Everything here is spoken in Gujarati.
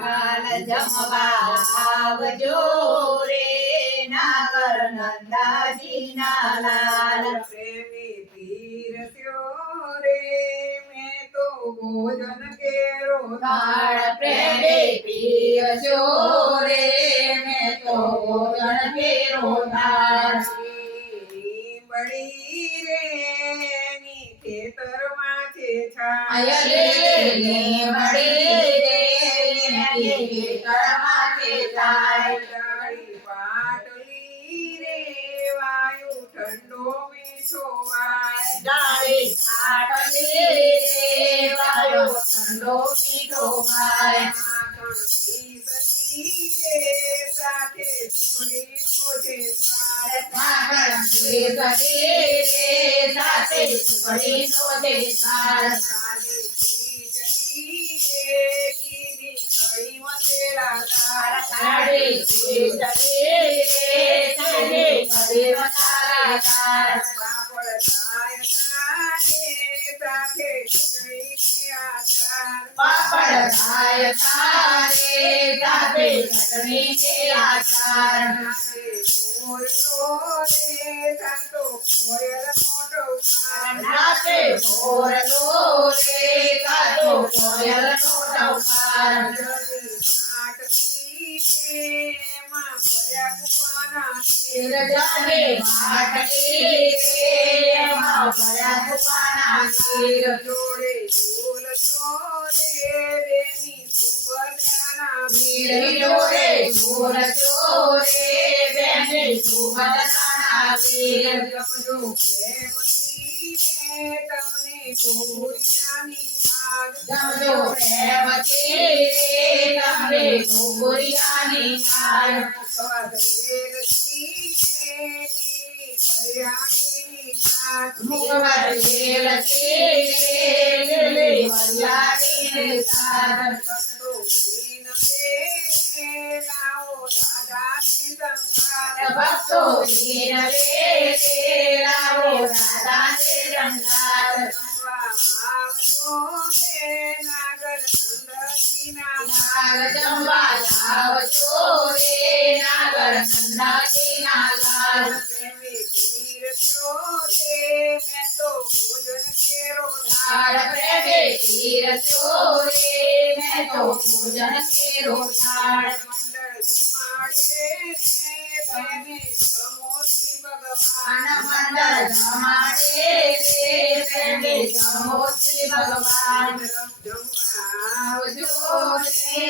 લાલ જમવા પ્રેમી પીરસ્યો મેં તો ભોજન કેરો પ્રેમે પીરસ્યો મેં તો ભોજન કેરો अयले गोपी गोपाय Thank you. થાય તારે સાથે ચટણી કે આચાર નાચે ભોરલો રે કાતો કોયલ નો ડવકાર જાને માટલી રે એમાં ભર્યા કુપાના શિર જોડે ઝોલ ને તમને ભૂરિયાની યાદ જમજો પ્રેમથી રે તમને ગોગોરિયાની નાળ મુખવાસ વેરથી ને భక్తో నాగజంబా నాగ చోరే నాగ నందా నాగ પૂજન કેરો થાળ મંડળ જમાડે સમોસી ભગવાન મંડળ જમાડે શ્રી ભગવાન. આવજો રે.